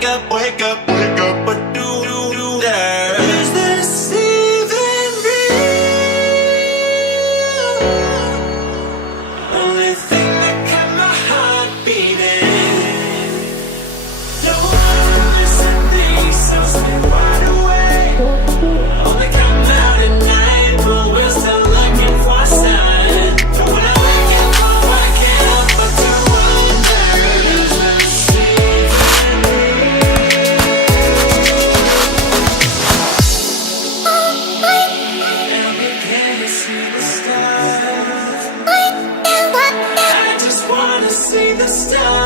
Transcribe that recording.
wake up, wake up, what do you do there? Is this even real? Only thing that kept my heart beating. No one listen, these songs stay wide awake. Only come out at night, but we're still looking for a sign. But when I wake up, I can't help but to wonder, is this even and we can't see the stars. I just wanna see the stars.